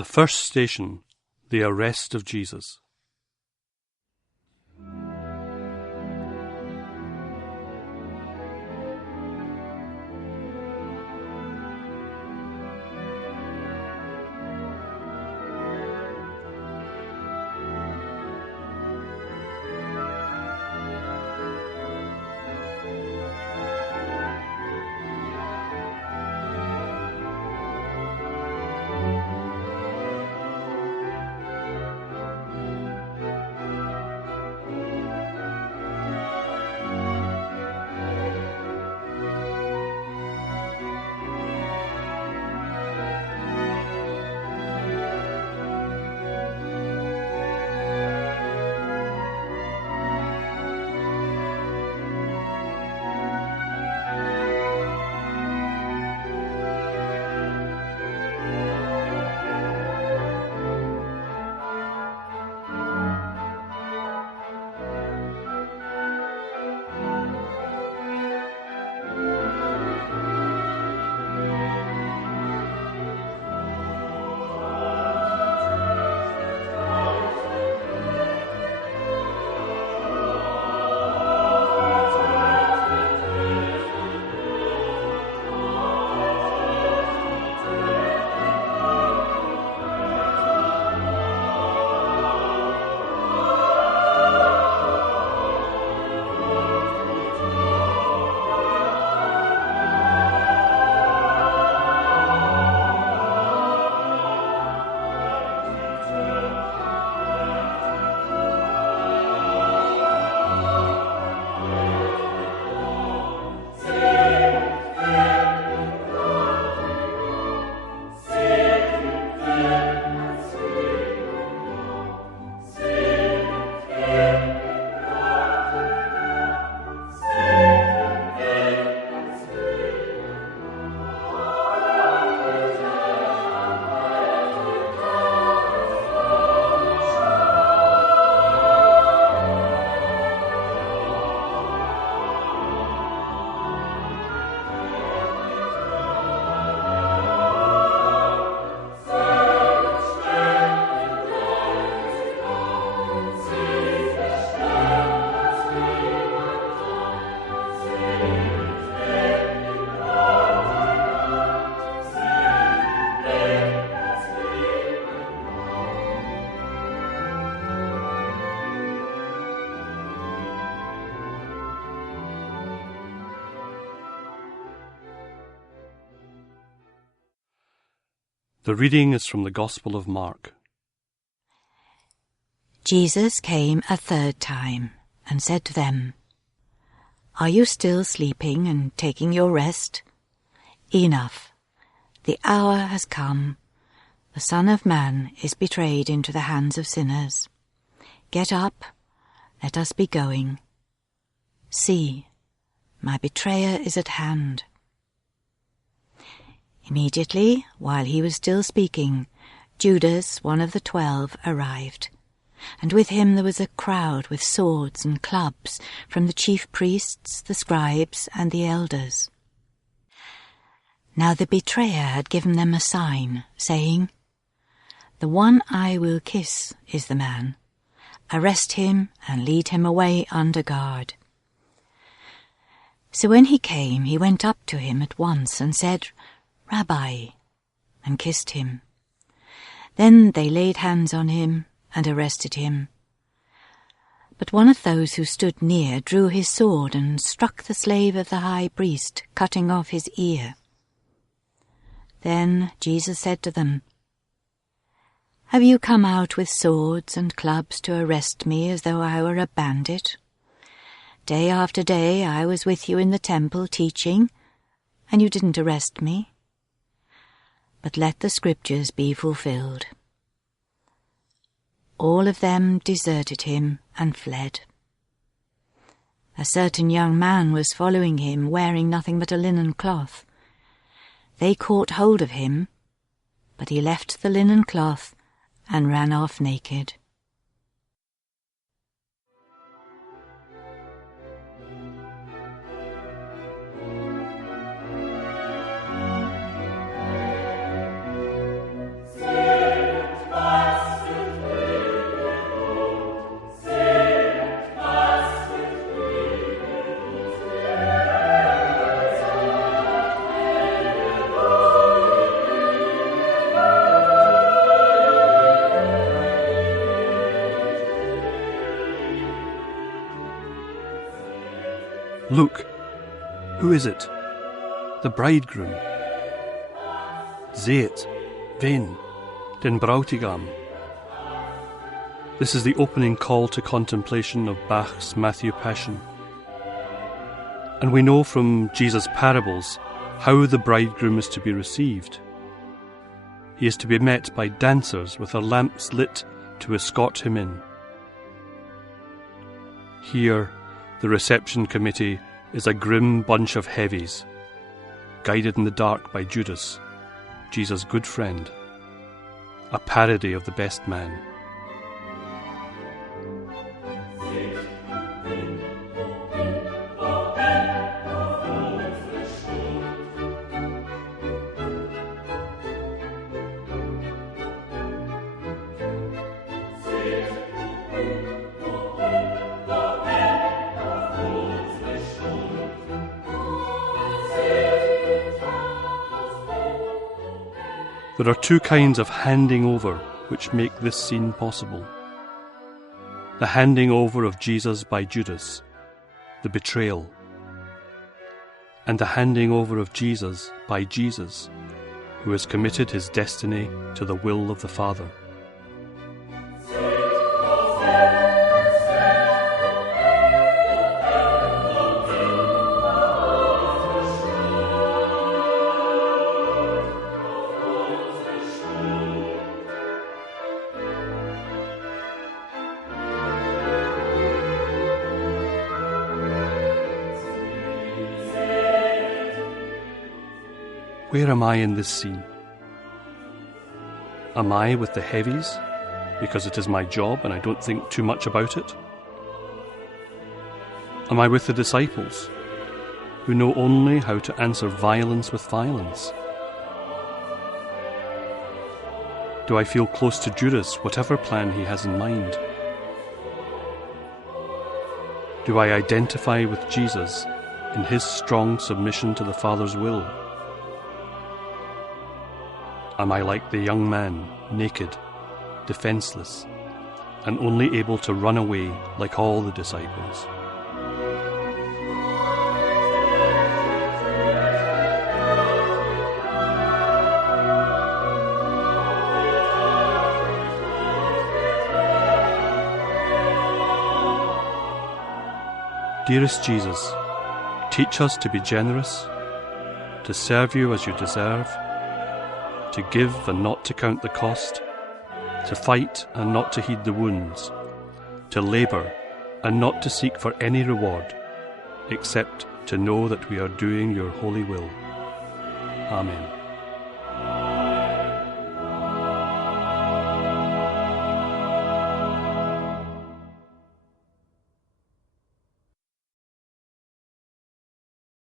The first station, the arrest of Jesus. The reading is from the Gospel of Mark. Jesus came a third time and said to them, "Are you still sleeping and taking your rest? Enough. The hour has come. The Son of Man is betrayed into the hands of sinners. Get up, let us be going. See, my betrayer is at hand." Immediately, while he was still speaking, Judas, one of the 12, arrived, and with him there was a crowd with swords and clubs from the chief priests, the scribes, and the elders. Now the betrayer had given them a sign, saying, "The one I will kiss is the man. Arrest him and lead him away under guard." So when he came, he went up to him at once and said, "Rabbi," and kissed him. Then they laid hands on him and arrested him. But one of those who stood near drew his sword and struck the slave of the high priest, cutting off his ear. Then Jesus said to them, "Have you come out with swords and clubs to arrest me as though I were a bandit? Day after day I was with you in the temple teaching, and you didn't arrest me. But let the scriptures be fulfilled." All of them deserted him and fled. A certain young man was following him, wearing nothing but a linen cloth. They caught hold of him, but he left the linen cloth and ran off naked. Sing. Look, who is it? The bridegroom. Seht, wen, den Bräutigam. This is the opening call to contemplation of Bach's Matthew Passion. And we know from Jesus' parables how the bridegroom is to be received. He is to be met by dancers with their lamps lit to escort him in. Here, the reception committee is a grim bunch of heavies, guided in the dark by Judas, Jesus' good friend, a parody of the best man. There are two kinds of handing over which make this scene possible. The handing over of Jesus by Judas, the betrayal, and the handing over of Jesus by Jesus, who has committed his destiny to the will of the Father. Where am I in this scene? Am I with the heavies, because it is my job and I don't think too much about it? Am I with the disciples, who know only how to answer violence with violence? Do I feel close to Judas, whatever plan he has in mind? Do I identify with Jesus in his strong submission to the Father's will? Am I like the young man, naked, defenceless, and only able to run away like all the disciples? Dearest Jesus, teach us to be generous, to serve you as you deserve, to give and not to count the cost, to fight and not to heed the wounds, to labour and not to seek for any reward, except to know that we are doing your holy will. Amen.